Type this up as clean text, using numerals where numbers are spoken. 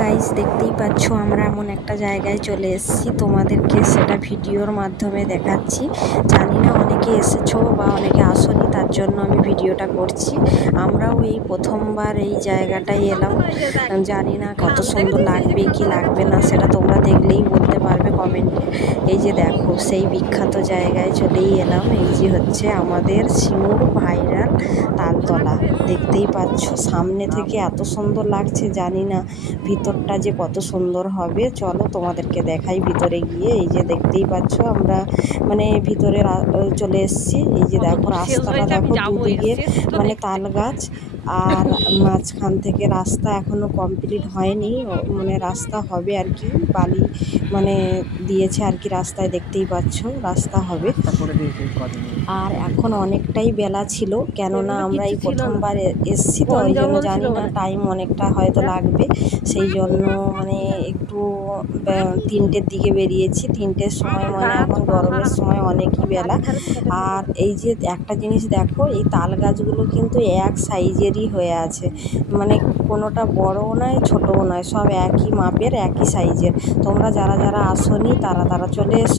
Guys, দেখতেই পাচ্ছ আমরা এমন একটা জায়গায় চলে এসেছি। তোমাদেরকে সেটা ভিডিওর মাধ্যমে দেখাচ্ছি। জানি না অনেকে এসেছো বা অনেকে আসোনি, তার জন্য আমি ভিডিওটা করছি। আমরাও এই প্রথমবার এই জায়গাটায় এলাম। জানি না কত সুন্দর লাগবে কি লাগবে না, সেটা তোমরা দেখলেই বলতে পারবে কমেন্টে। এই যে দেখো, সেই বিখ্যাত জায়গায় চলেই এলাম। এই যে হচ্ছে আমাদের সিঙ্গুর ভাইরাল তালতলা। দেখতেই পাচ্ছ সামনে থেকে এত সুন্দর লাগছে, জানি না ভিতরটা যে কত সুন্দর হবে। চলো তোমাদেরকে দেখাই ভিতরে গিয়ে। এই যে দেখতেই পাচ্ছ আমরা মানে ভিতরে চলে এসেছি। এই যে দেখো রাস্তাটা দেখো, দুদিকে মানে তাল গাছ, আর মাঝখান থেকে রাস্তা এখনো কমপ্লিট হয়নি, মানে রাস্তা হবে আর কি, বালি মানে দিয়েছে আর কি রাস্তায়, দেখতেই পাচ্ছ রাস্তা হবে। আর এখন অনেকটাই বেলা ছিল, কেননা আমরা এই প্রথমবার এসছি তো, ওই জন্য জানি না টাইম অনেকটা হয়তো লাগবে। সেই জন্য মানে একটু 3টের দিকে বেরিয়েছি। 3টের সময় মানে এখন গরমের সময় অনেকই বেলা। আর এই যে একটা জিনিস দেখো, এই তাল গাছগুলো কিন্তু এক সাইজেরই হয়ে আছে, মানে কোনোটা বড়ও নয় ছোটও নয়, সব একই মাপের একই সাইজের। তোমরা যারা যারা আসোনি তারা চলে এসো।